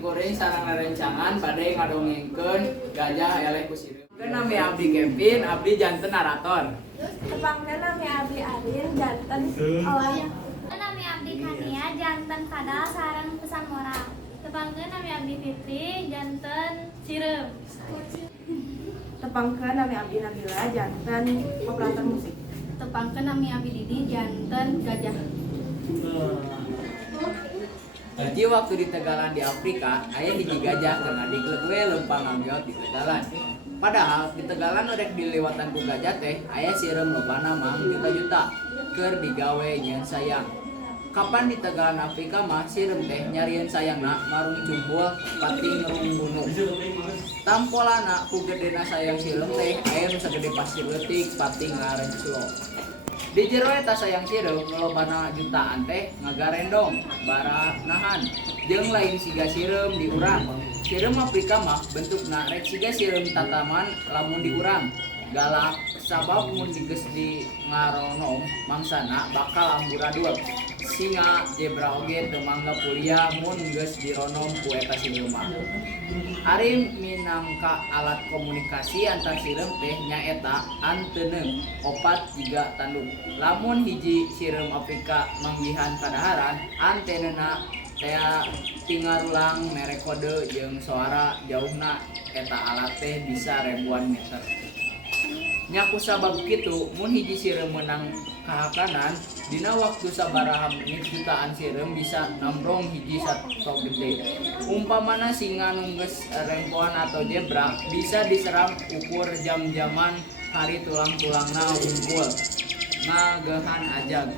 kuring sareng rerencangan bade ngadongengkeun Gajah Eleh ku Sireum. Nami abdi Kevin, abdi janten narator. Tepangkeun nami abdi Arin, janten Olah. Nami abdi Kania, janten Kadal sareng pesan moral. Tepangkeun nami abdi Fitri, janten Sireum. Tepangkeun nami abdi Nabila, janten operator musik. Tepangkeun nami abdi Didi, janten Gajah. Jadi waktu di Tegalan di Afrika, aya hiji gajah keur ngadikleuk we leumpang nganggeot di Tegalan. Padahal di Tegalan urek dilewatan ku gajah teh aya sireum lobana mah juta-juta keur digawe nyeun sayang. Kapan di Tegalan Afrika mah sireum teh nyarieun sayangna marung cumpul pating ngerung gunung. Tampolana ku gedena sayang sireum teh aya nu sagede pasir leutik pating ngarenclo. Di jero eta sayang sireum lobana jutaan teh ngagarendong bara nahan jeung lain siga sireum di urang. Sireum Afrika mah bentukna rek siga sireum tataman lamun di urang. Galak sabab mun digeus di ngaronom mangsana bakal amburadul. Singa, zebra oge teu mangga pulia mun geus dironom ku eta sireum mah. Ari minangka alat komunikasi antar sireum teh nyaeta anteuneu opat jiga tanduk. Lamun hiji sireum Afrika manggihan kadaharan, antenena teh tingarulang mere kode jeung suara jauhna eta alat teh bisa ribuan meter. Nya ku sabab kitu mun hiji sireum meunang kahakanan dina waktu sabaraha menit jutaan sireum bisa nambrong hiji sato gede. Umpamana singa nu geus rempoan atau zebra bisa diserang ukur jam-jaman hari tulang-tulangna unggul ngagehan ajag.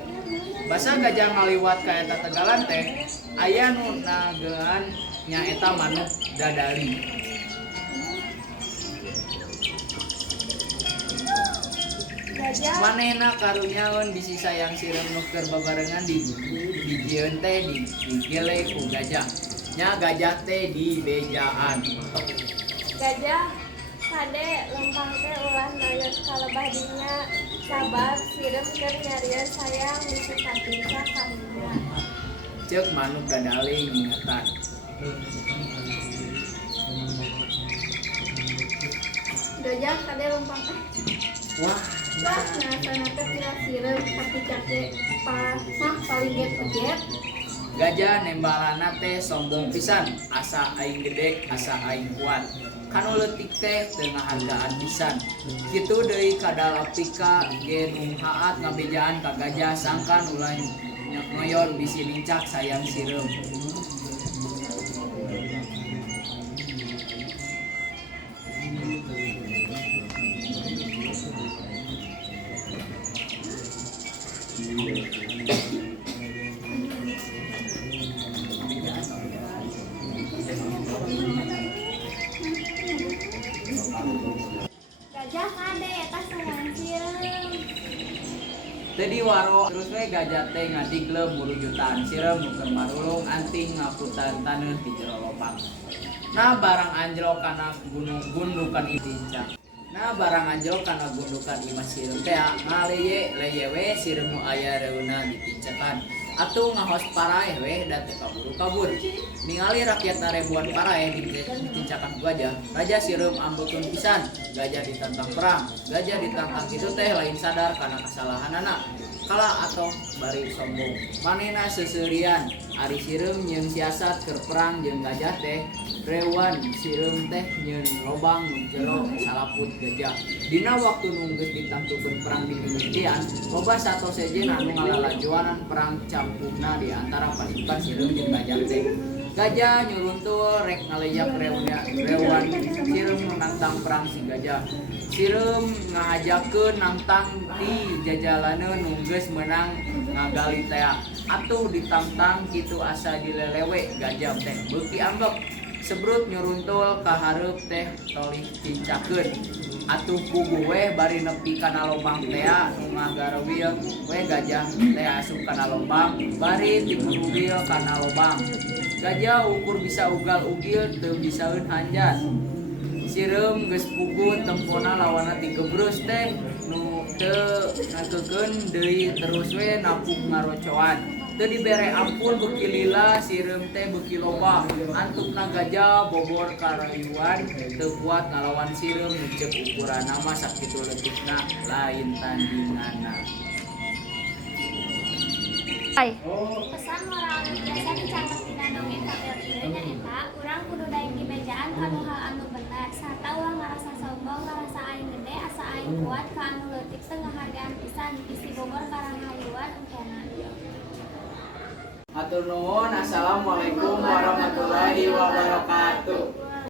Basa gajah ngaliwat ka eta Tegalan teh aya nu nagehan nyaeta manuk dadali. Manehna karunyaeun bisi sayang sireum nu keur babarengan dijieun teh digele ku gajah. Nya gajah teh dibejaan. Gajah kade lempang teh ulah nayot kalebah dinya sabar sireum keur nyarieun sayang bisi katinca kaminya. Ceuk manuk dadali ngingetan. Gajah kade lempang teh. Wah, Nah, ternyata kira sireum katinca teh mah paling get. gajah nembalana teh sombong pisan, asa aing gede, asa aing kuat. Kanu leutik teh teu ngahargaan pisan. Kitu deui kadal Afrika ge nu haat ngabejaan ka gajah sangkan ulah ngoyon bisi lincak sayang sireum. Gajah kade eta sayang sireum. Tadi waro terus we gajah teh ngadigleum muru jutaan sireum nu keur marulung anting ngaputan taneuh di jero lobang. Nah barang anjlok kana gundukan itinca. Nah barang anjlok kana gundukan imah sireum teh ngaleye we sireum nu aya reuna ditincakan. Atuh ngahos paraeh we da teh kabur-kabur. Ningali rakyat ribuan paraeh ditincakan ku gajah. Raja sireum ambekeun pisan. Gajah ditantang perang. Gajah ditantang kitu teh lain sadar kana kasalahanana. Kala atau bari sombong. Manehna seseurian ari sireum nyeun siasat keur perang jeung gajah teh. Rewan sireum teh nyeun lobang nu jero salaput gajah. Dina waktu nu geus ditangtukeun perang di mimitian, loba sato sejen anu ngalalajuanan perang campurna di antara pasukan sireum jeung gajah teh. Gajah nyuruntul rek ngaleyak rewan sireum nantang perang si gajah. Sireum ngahajakeun nantang di jajalaneun nu geus meunang ngagali teh. Atuh ditantang kitu asa dilelewe gajah teh beuki ambek. Sebrut nyuruntul ka hareup teh tolih tincakeun. Atuh puguh we bari nepi kana lobang teh nu ngagarewil we gajah teh asup kana lobang bari timurugil kana lobang. Gajah ukur bisa ugal-ugil teu bisaeun hanjas. Sireum geus puguh tempona lawanna digebrus teh nu teu ngakekeun deui terus we napuk ngarocoan. teu dibere ampun beuki lila sireum teh beuki loba antukna gajah bobor karayuan teu kuat ngalawan sireum nu ceuk ukuranna mah sakitu leutikna lain tandinganna. Pesan moral anu biasa dicatat dina dongeng tabel ieu nyaeta urang kudu daek di bejaan kanu hal anu bener sarta ulah ngarasa sombong ngarasa aing gede asa aing kuat ka anu leutik teu ngahargaan pisan isi bobor karangayuan engkena. Hatur nuhun. Assalamualaikum warahmatullahi wabarakatuh.